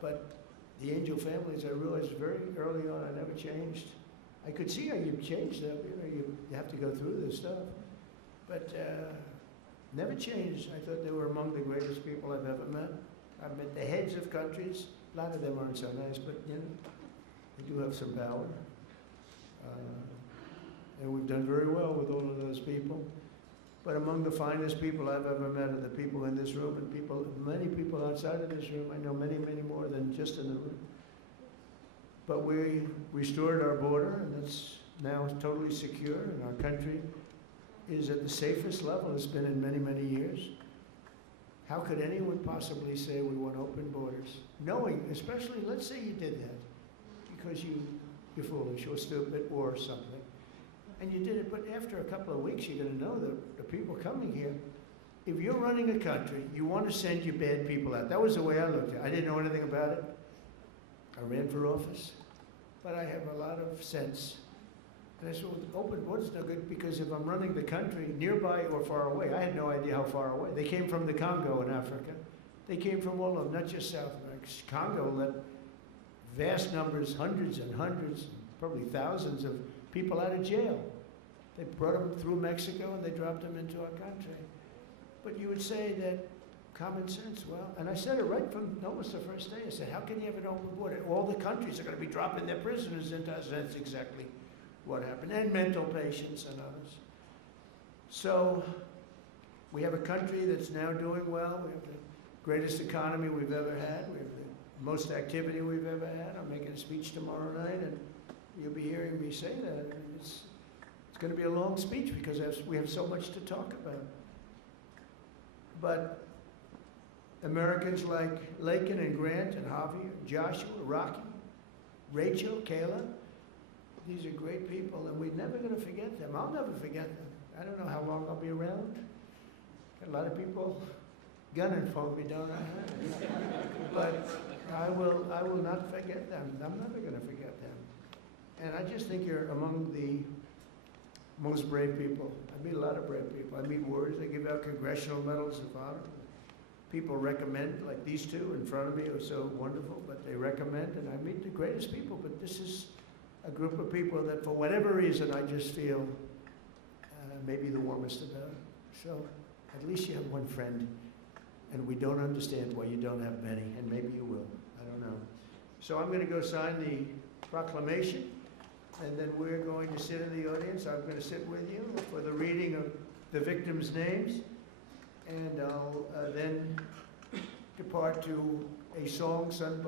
But the angel families, I realized very early on, I never changed. I could see how you changed them. You know, you have to go through this stuff. But never changed. I thought they were among the greatest people I've ever met. I've met the heads of countries. A lot of them aren't so nice, but you know, they do have some power. And we've done very well with all of those people. But among the finest people I've ever met are the people in this room and people, many people outside of this room. I know many, many more than just in the room. But we restored our border, and it's now totally secure, and our country is at the safest level it's been in many, many years. How could anyone possibly say we want open borders? Knowing, especially, let's say you did that because you're foolish or stupid or something. And you did it, but after a couple of weeks, you're going to know that the people coming here, if you're running a country, you want to send your bad people out. That was the way I looked at it. I didn't know anything about it. I ran for office, but I have a lot of sense. And I said, well, open borders no good because if I'm running the country nearby or far away, I had no idea how far away. They came from the Congo in Africa. They came from all of them, not just South America. Congo let vast numbers, hundreds and hundreds, probably thousands of people out of jail. They brought them through Mexico and they dropped them into our country. But you would say that common sense, well, and I said it right from almost the first day. I said, how can you have an open border? All the countries are going to be dropping their prisoners into us. That's exactly what happened. And mental patients and others. So we have a country that's now doing well. We have the greatest economy we've ever had. We have the most activity we've ever had. I'm making a speech tomorrow night, and you'll be hearing me say that. I mean, it's going to be a long speech because we have so much to talk about. But Americans like Lakin and Grant and Javier, Joshua, Rocky, Rachel, Kayla, these are great people, and we're never going to forget them. I'll never forget them. I don't know how long I'll be around. Got a lot of people gunning for me, don't I? But I will not forget them. I'm never going to forget them. And I just think you're among the most brave people. I meet a lot of brave people. I meet warriors. They give out congressional medals of honor. People recommend, like these two in front of me are so wonderful, but they recommend, and I meet the greatest people. But this is a group of people that, for whatever reason, I just feel maybe the warmest about. So at least you have one friend, and we don't understand why you don't have many, and maybe you will. I don't know. So I'm going to go sign the proclamation, and then we're going to sit in the audience. I'm going to sit with you for the reading of the victims' names, and I'll then depart to a song sung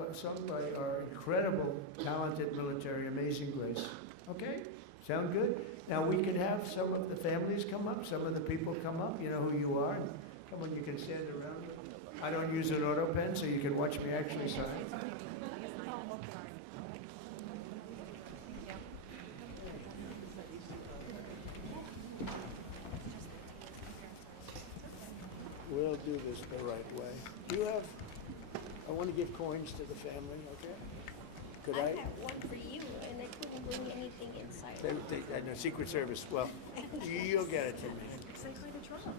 by our incredible, talented military, Amazing Grace. Okay? Sound good? Now we can have some of the families come up, some of the people come up. You know who you are. Come on, you can stand around. I don't use an auto pen, so you can watch me actually sign. We'll do this the right way. Do you have, I want to give coins to the family, okay? Could I? I had one for you, and I couldn't bring anything inside. No, Secret Service, well, you'll get it to me. Say hi to Trump.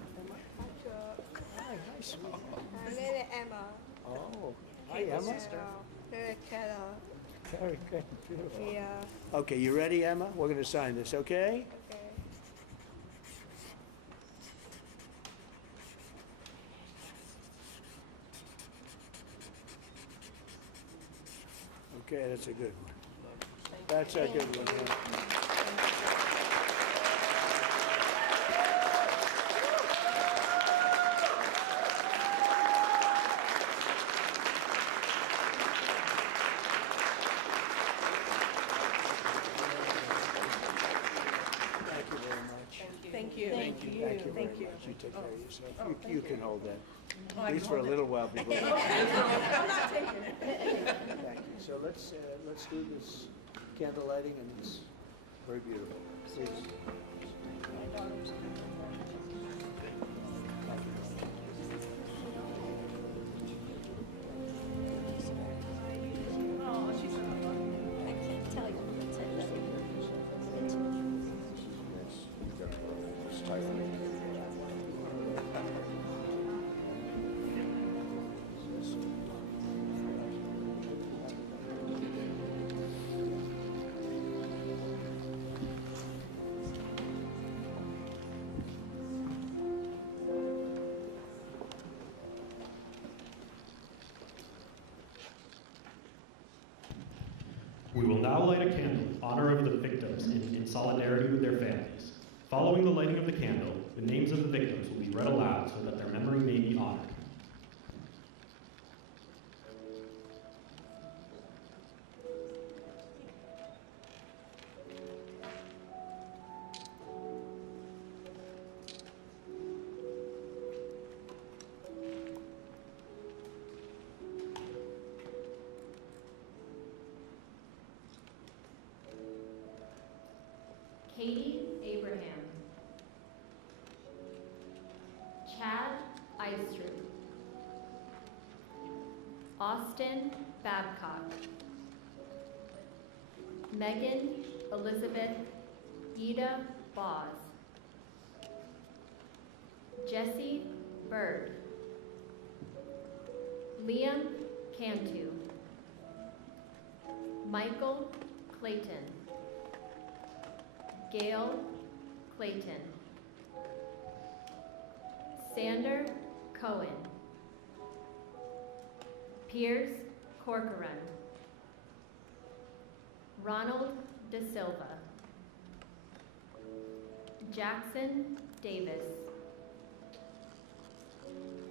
Hi, sweetheart. My name is Emma. Oh, hi, Emma. Very good, beautiful. Yeah. Okay, you ready, Emma? We're going to sign this, okay? Okay. Okay, that's a good one. That's a good one. Yeah. Thank you. Thank you very much. You take care of yourself. You can hold that. Oh, I At least for a little while before. I'm not taking it. Thank you. So let's do this candle lighting, and it's very beautiful. Please. Oh, she's so I can't tell you. It's tight. We will now light a candle in honor of the victims in solidarity with their families. Following the lighting of the candle, the names of the victims will be read aloud so that their memory may be honored. Katie Abraham. Chad Eystrup. Austin Babcock. Megan Elizabeth Ida Boz. Jesse Bird. Liam Cantu. Michael Clayton. Gail Clayton. Sander Cohen. Piers Corcoran. Ronald De Silva. Jackson Davis.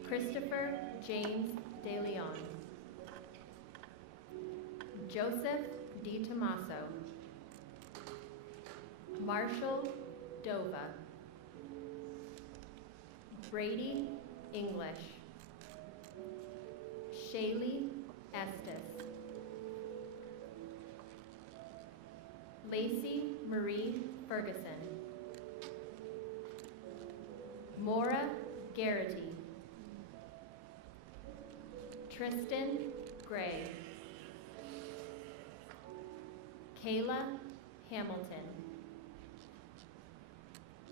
Christopher James De Leon. Joseph Di Tomaso. Marshall Dova. Brady English. Shaylee Estes. Lacey Marie Ferguson. Maura Garrity. Tristan Gray. Kayla Hamilton.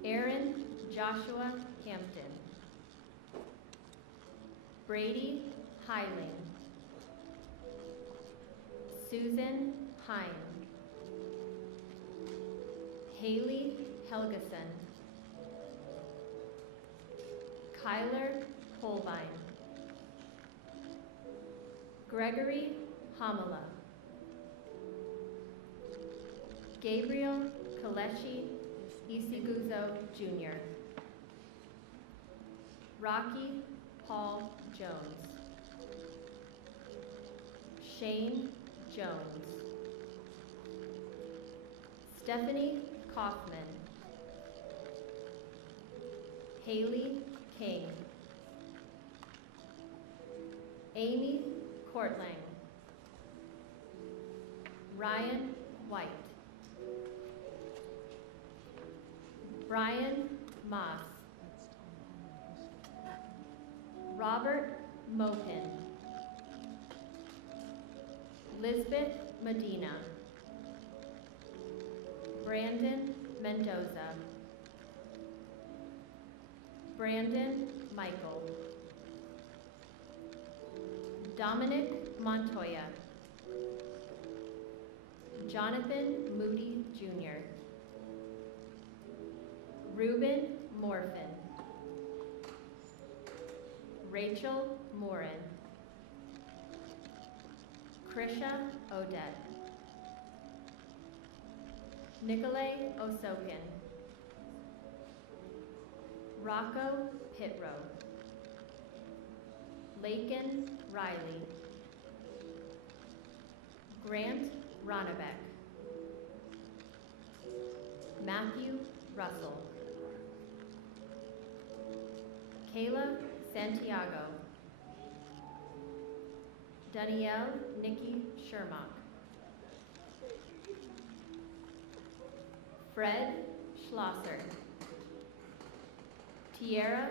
Aaron Joshua Hampton. Brady Hiling. Susan Hine. Haley Helgeson. Kyler Holbein. Gregory Hamala. Gabriel Kaleshi Isiguzo Jr. Rocky Paul Jones. Shane Jones. Stephanie Kaufman. Haley King. Amy Courtlang. Ryan White. Brian Moss. Robert Mopin. Lisbeth Medina. Brandon Mendoza. Brandon Michael. Dominic Montoya. Jonathan Moody Jr. Ruben Morfin. Rachel Morin. Krisha Odette. Nicolay Osokin. Rocco Pitro. Lakin Riley. Grant Ronnebeck. Matthew Russell. Kayla Santiago. Danielle Nikki Shermock. Fred Schlosser. Tiara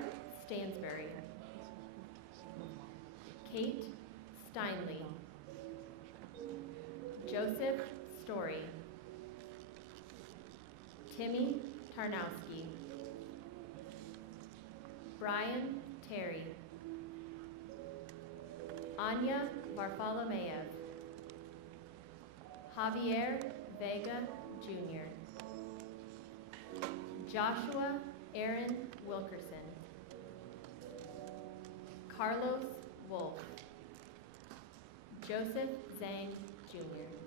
Stansberry. Kate Steinley. Joseph Story. Timmy Tarnowski. Brian Terry. Anya Bartholomeyev. Javier Vega Jr. Joshua Aaron Wilkerson. Carlos Wolf. Joseph Zhang Jr.